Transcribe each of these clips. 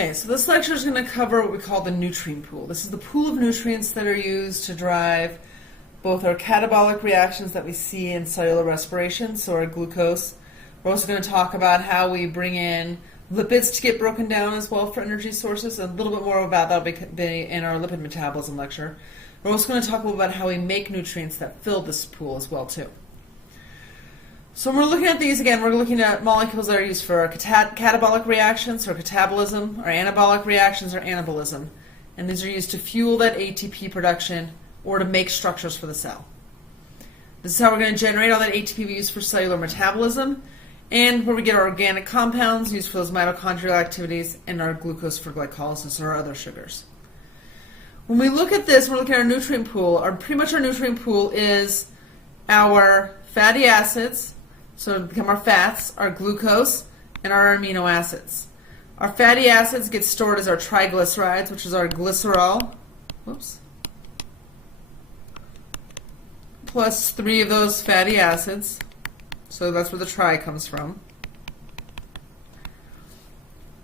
Okay, so this lecture is going to cover what we call the nutrient pool. This is the pool of nutrients that are used to drive both our catabolic reactions that we see in cellular respiration, so our glucose. We're also going to talk about how we bring in lipids to get broken down as well for energy sources. A little bit more about that will be in our lipid metabolism lecture. We're also going to talk a little about how we make nutrients that fill this pool as well too. So when we're looking at these, again, we're looking at molecules that are used for catabolic reactions, or catabolism, or anabolic reactions, or anabolism. And these are used to fuel that ATP production or to make structures for the cell. This is how we're going to generate all that ATP we use for cellular metabolism, and where we get our organic compounds used for those mitochondrial activities, and our glucose for glycolysis or our other sugars. When we look at this, we're looking at our nutrient pool. Pretty much our nutrient pool is our fatty acids, so it become our fats, our glucose, and our amino acids. Our fatty acids get stored as our triglycerides, which is our glycerol, plus 3 of those fatty acids. So that's where the tri comes from.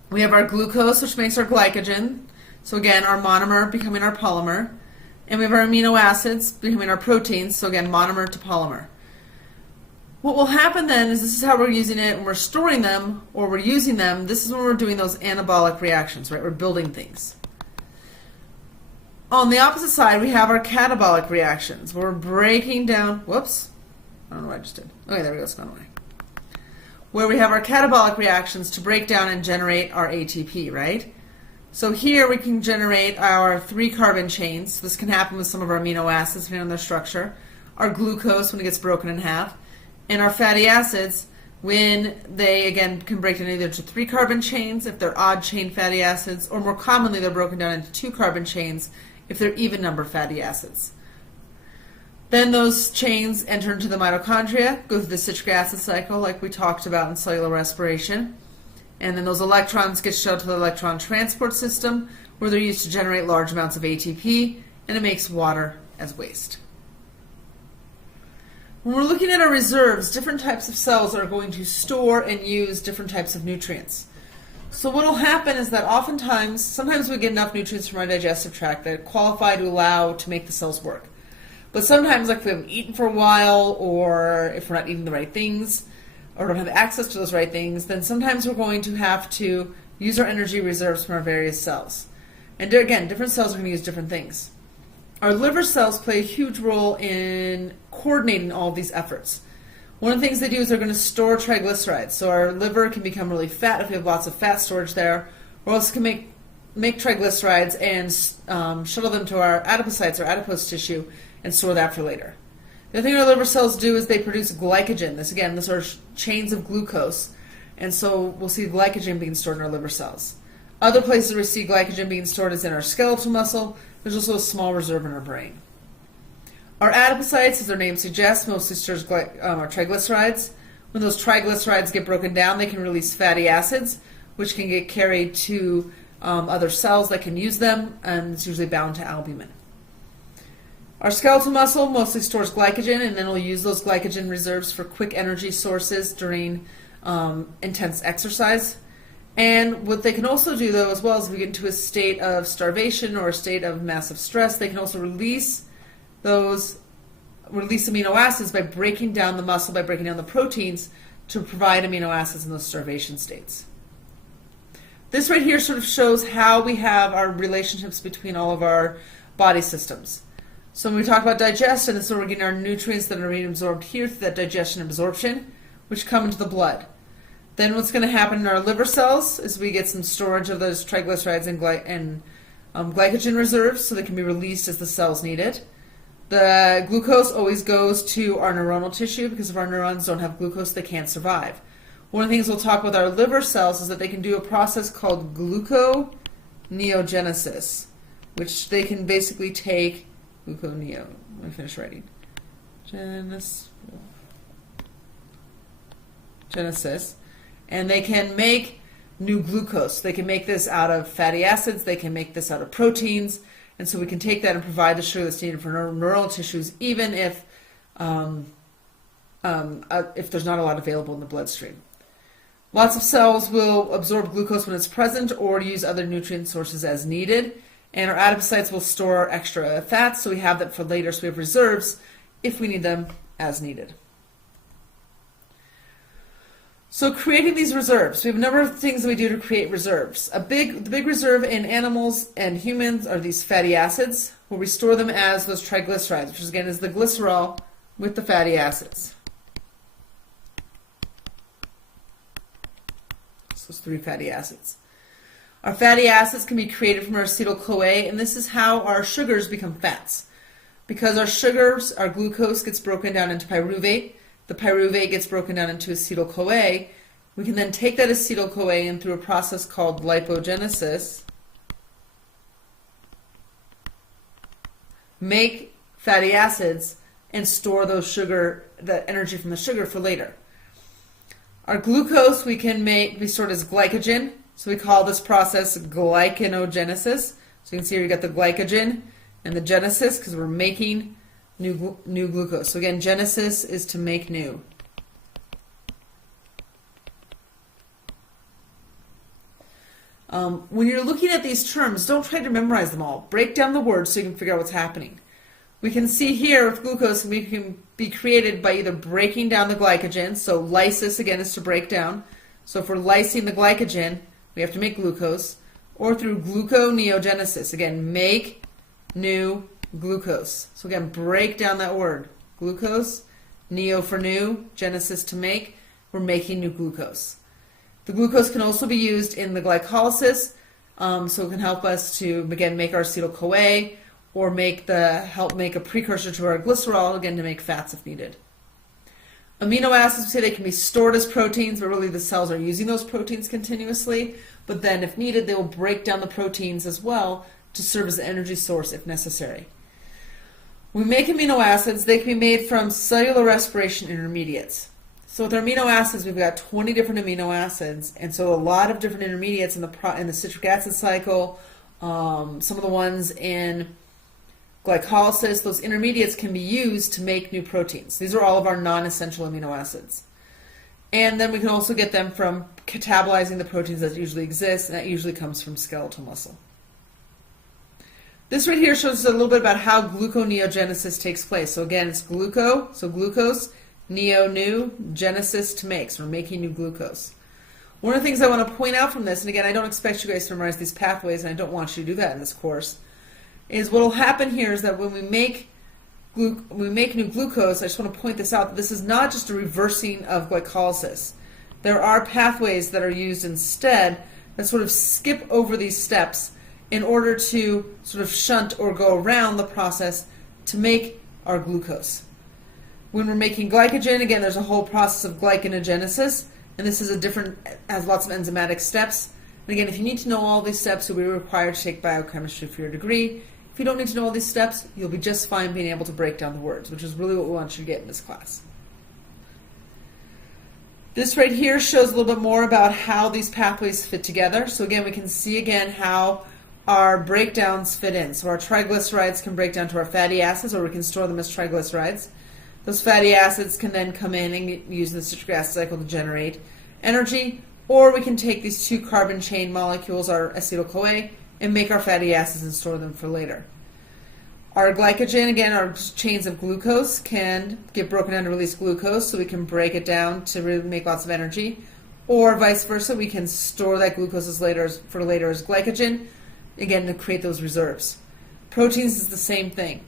We have our glucose, which makes our glycogen. So again, our monomer becoming our polymer. And we have our amino acids becoming our proteins. So again, monomer to polymer. What will happen then is this is how we're using it when we're storing them or we're using them. This is when we're doing those anabolic reactions, right? We're building things. On the opposite side, we have our catabolic reactions where we're breaking down, I don't know what I just did. Okay, there we go, it's gone away. Where we have our catabolic reactions to break down and generate our ATP, right? So here we can generate our 3 carbon chains. This can happen with some of our amino acids depending on their structure. Our glucose when it gets broken in half. And our fatty acids, when they, again, can break down either to 3 carbon chains if they're odd chain fatty acids, or more commonly they're broken down into 2 carbon chains if they're even number fatty acids. Then those chains enter into the mitochondria, go through the citric acid cycle like we talked about in cellular respiration. And then those electrons get shoved to the electron transport system where they're used to generate large amounts of ATP, and it makes water as waste. When we're looking at our reserves, different types of cells are going to store and use different types of nutrients. So what will happen is that oftentimes, sometimes we get enough nutrients from our digestive tract that qualify to allow to make the cells work. But sometimes, like if we haven't eaten for a while, or if we're not eating the right things, or don't have access to those right things, then sometimes we're going to have to use our energy reserves from our various cells. And again, different cells are going to use different things. Our liver cells play a huge role in coordinating all of these efforts. One of the things they do is they're going to store triglycerides. So our liver can become really fat if we have lots of fat storage there, or else it can make triglycerides and shuttle them to our adipocytes or adipose tissue and store that for later. The other thing our liver cells do is they produce glycogen. These are chains of glucose, and so we'll see glycogen being stored in our liver cells. Other places we see glycogen being stored is in our skeletal muscle. There's also a small reserve in our brain. Our adipocytes, as their name suggests, mostly stores our triglycerides. When those triglycerides get broken down, they can release fatty acids, which can get carried to other cells that can use them, and it's usually bound to albumin. Our skeletal muscle mostly stores glycogen, and then we'll use those glycogen reserves for quick energy sources during intense exercise. And what they can also do, though, as well as we get into a state of starvation or a state of massive stress, they can also release amino acids by breaking down the muscle, by breaking down the proteins to provide amino acids in those starvation states. This right here sort of shows how we have our relationships between all of our body systems. So when we talk about digestion, this is where we're getting our nutrients that are being absorbed here through that digestion and absorption, which come into the blood. Then what's going to happen in our liver cells is we get some storage of those triglycerides and glycogen reserves so they can be released as the cells need it. The glucose always goes to our neuronal tissue because if our neurons don't have glucose, they can't survive. One of the things we'll talk with our liver cells is that they can do a process called gluconeogenesis, which they can basically take let me finish writing. Genesis. And they can make new glucose. They can make this out of fatty acids. They can make this out of proteins. And so we can take that and provide the sugar that's needed for neural tissues, even if there's not a lot available in the bloodstream. Lots of cells will absorb glucose when it's present or use other nutrient sources as needed. And our adipocytes will store extra fats, so we have that for later, so we have reserves if we need them as needed. So creating these reserves, we have a number of things that we do to create reserves. The big reserve in animals and humans are these fatty acids, where we store them as those triglycerides, which again is the glycerol with the fatty acids. So those 3 fatty acids. Our fatty acids can be created from our acetyl-CoA, and this is how our sugars become fats. Because our sugars, our glucose gets broken down into pyruvate, the pyruvate gets broken down into acetyl-CoA, we can then take that acetyl-CoA and through a process called lipogenesis, make fatty acids and store that energy from the sugar for later. Our glucose we store as glycogen, so we call this process glycanogenesis. So you can see here you got the glycogen and the genesis because we're making new glucose. So again, genesis is to make new. When you're looking at these terms, don't try to memorize them all. Break down the words so you can figure out what's happening. We can see here with glucose, we can be created by either breaking down the glycogen, so lysis again is to break down. So if we're lysing the glycogen, we have to make glucose, or through gluconeogenesis, again, make new glucose. So again, break down that word. Glucose, neo for new, genesis to make, we're making new glucose. The glucose can also be used in the glycolysis, so it can help us to, again, make our acetyl-CoA, or help make a precursor to our glycerol, again, to make fats if needed. Amino acids, we say they can be stored as proteins, but really the cells are using those proteins continuously. But then if needed, they will break down the proteins as well to serve as an energy source if necessary. We make amino acids, they can be made from cellular respiration intermediates. So with our amino acids, we've got 20 different amino acids, and so a lot of different intermediates in the citric acid cycle, some of the ones in glycolysis, those intermediates can be used to make new proteins. These are all of our non-essential amino acids. And then we can also get them from catabolizing the proteins that usually exist, and that usually comes from skeletal muscle. This right here shows us a little bit about how gluconeogenesis takes place. So again, it's glucose, neo, new, genesis to make. So we're making new glucose. One of the things I want to point out from this, and again, I don't expect you guys to memorize these pathways, and I don't want you to do that in this course, is what will happen here is that when we make new glucose, I just want to point this out, that this is not just a reversing of glycolysis. There are pathways that are used instead that sort of skip over these steps in order to sort of shunt or go around the process to make our glucose. When we're making glycogen, again, there's a whole process of glycanogenesis, and this is has lots of enzymatic steps. And again, if you need to know all these steps, you'll be required to take biochemistry for your degree. If you don't need to know all these steps, you'll be just fine being able to break down the words, which is really what we want you to get in this class. This right here shows a little bit more about how these pathways fit together. So again, we can see again how our breakdowns fit in. So our triglycerides can break down to our fatty acids, or we can store them as triglycerides. Those fatty acids can then come in and get used in the citric acid cycle to generate energy, or we can take these 2 carbon chain molecules, our acetyl-CoA, and make our fatty acids and store them for later. Our glycogen, again, our chains of glucose can get broken down to release glucose, so we can break it down to really make lots of energy, or vice versa, we can store that glucose for later as glycogen, again, to create those reserves. Proteins is the same thing.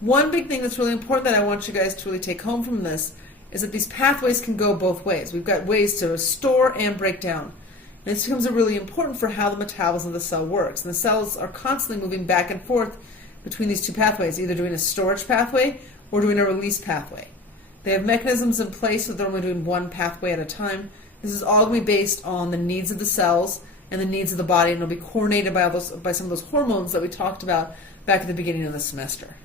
One big thing that's really important that I want you guys to really take home from this is that these pathways can go both ways. We've got ways to store and break down. And this becomes really important for how the metabolism of the cell works. And the cells are constantly moving back and forth between these 2 pathways, either doing a storage pathway or doing a release pathway. They have mechanisms in place so they're only doing one pathway at a time. This is all going to be based on the needs of the cells and the needs of the body, and it'll be coordinated by some of those hormones that we talked about back at the beginning of the semester.